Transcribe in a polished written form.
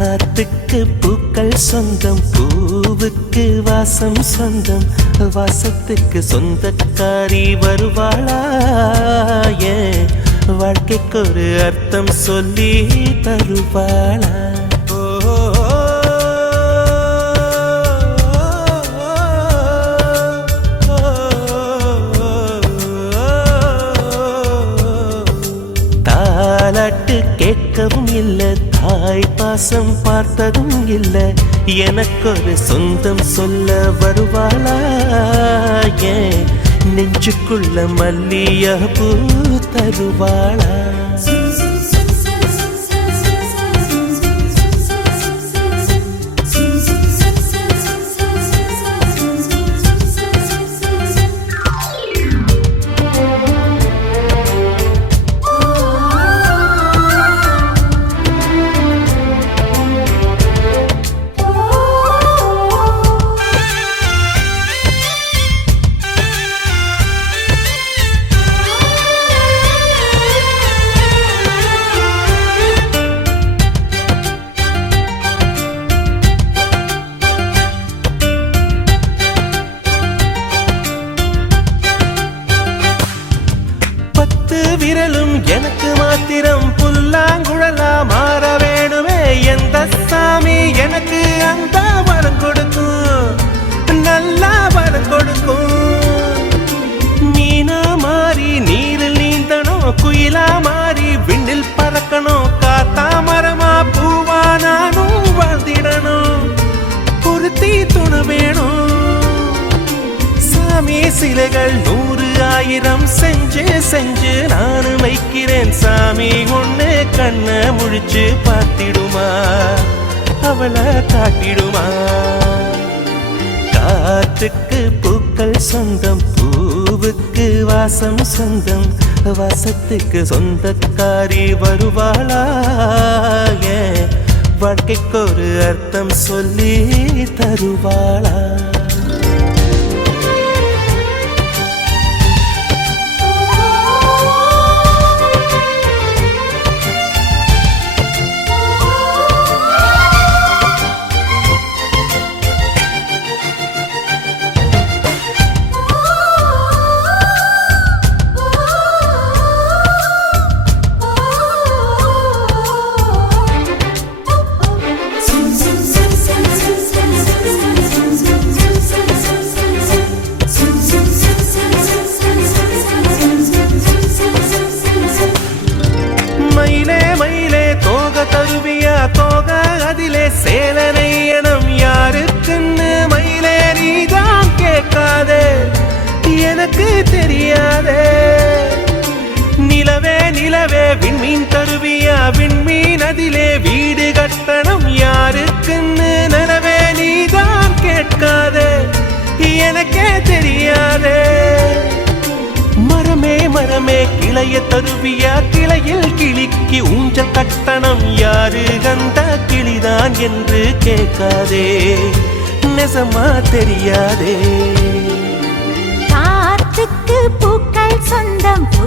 காத்துக்கு பூக்கள் சொந்தம், பூவுக்கு வாசம் சொந்தம், வாசத்துக்கு சொந்தக்காரி வருவாளா? ஏன் வாழ்க்கைக்கு ஒரு அர்த்தம் சொல்லி தருவாளா? தாலாட்டு கேட்கவும் இல்லை, தாய் பாசம் பார்த்ததும் இல்லை, எனக்கொரு சொந்தம் சொல்ல வருவாளா? ஏன் நெஞ்சுக்குள்ள மல்லிய பூ தருவாளா? விரலும் எனக்கு மாத்திரம் புல்லாங்குழலா மாற வேணுமே. எந்த சாமி எனக்கு அந்த வரம் கொடுக்கும், நல்லா வரம் கொடுக்கும். மீனா மாறி நீரில் நீந்தணும், குயிலா மாறி விண்ணில் பறக்கணும், காத்தா மரமா பூவா நானும் வாழ்ந்திடணும். பொருத்தி துணை வேணும் சாமி, சிலைகள் 100 1000 செஞ்சு செஞ்சு நானு வைக்கிறேன் சாமி. ஒண்ணு கண்ண முழிச்சு பார்த்திடுமா, அவளை காட்டிடுமா? காத்துக்கு பூக்கள் சொந்தம், பூவுக்கு வாசம் சொந்தம், வாசத்துக்கு சொந்தக்காரி வருவாளா? வாழ்க்கைக்கு ஒரு அர்த்தம் சொல்லி தருவாளா? சேலனையனம் யாருக்குன்னு மயிலே நீதான் கேட்காதே, எனக்கு தெரியாதே. நிலவே நிலவே விண்மீன் தருவியா, விண்மீன் அதிலே வீடு கட்டணம் யாருக்குன்னு நிலவே நீதான் கேட்காதே, எனக்கே தெரியாதே. மரமே மரமே கிளைய தருவியா, கிளையில் கிளிக்கு ஊஞ்சல் கட்டணம் யாரு கண்ட கிளிதான் என்று கேட்காதே, நெசமா தெரியாதே. காத்துக்கு பூக்கள் சொந்தம், பூ